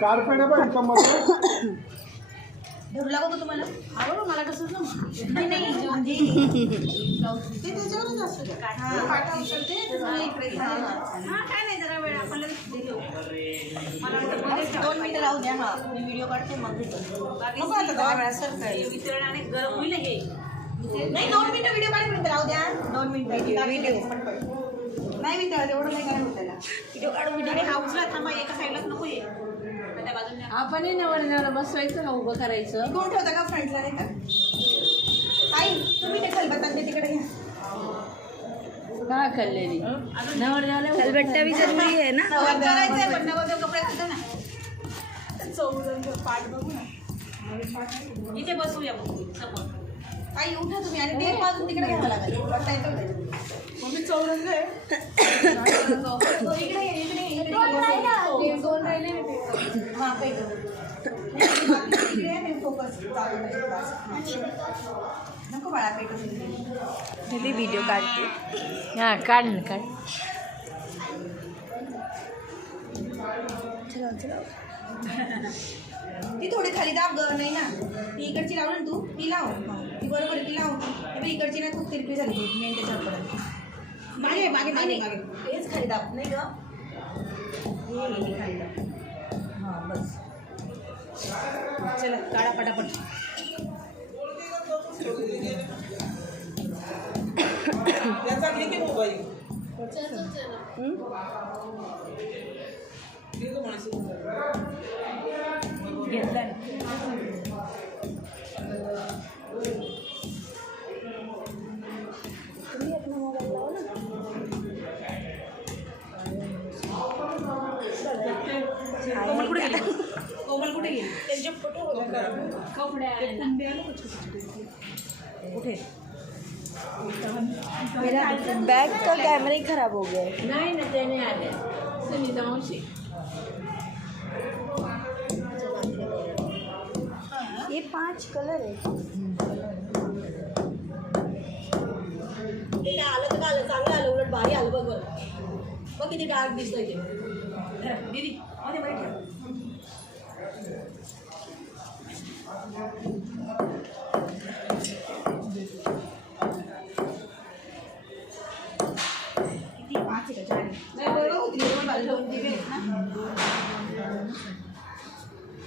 Carpet आहे बघ मध्ये धरू लागतो तुम्हाला आवडलं मला कसं नाही नाही ते त्याच्यावरच असतं का पाठ औषध ते इकडे काय नाही जरा वेळ आपण घेऊ मला 2 मिनिटं राहू द्या. हा मी व्हिडिओ काढते मग आता 10 वेळा सर काय वितरण आणि गरम होईल हे नाही 2 मिनिटं व्हिडिओ काढेपर्यंत राहू द्या. 2 मिनिटं व्हिडिओ नाही मी त्याला तेवढं नाही करायला त्याला व्हिडिओ काढून व्हिडिओ हा उचला थांबा एका साईडलाच नको ये त्या बाजूने आपण नवरदेवाला बसवायचं का उभं करायचं कोण ठेवता का फ्रंटला नाही का आई तुम्ही ते खलबत्ता तिकडे घ्या का कल्लेली नवरदेवाला खलबत्ता बी जरुरी आहे ना करायचंय पण नवरदेव कपडे घालतो ना चौरंग पाठ बघू ना इथे बसूया समोर आई उठा तुम्ही आणि ते बाजून तिकडे घ्यावं लागेल बसता येतो मम्मी चौरंग आहे इकडे इकडे दोन राहिले हां इकडे फोकस नको बाळा पेटू व्हिडिओ काढते हां काढ ना काढ ती थोडी खाली दाब ग नाही ना ती इकडची लावली ना तू ती लाव ती बरोबर ती लाव इकडची ना खूप तिरपी झाली ती मेन त्याच्यावर मागे मागे मागे मागे तेच खाली दाब नाही ग हे खाली दाब हां बस चला काढा पटापट घेतला कोमल कुठे गेली कोमल कुठे गेली त्यांचे फोटो कुठे मेरा बैग का कैमरा ही खराब हो गया है नहीं ना देने आले सुनीता मौसी ये 5 कलर है ते आलं तर आलं चांगलं आलं उलट भारी आलं बघ बघ किती डार्क दिसतंय ते दीदी मध्ये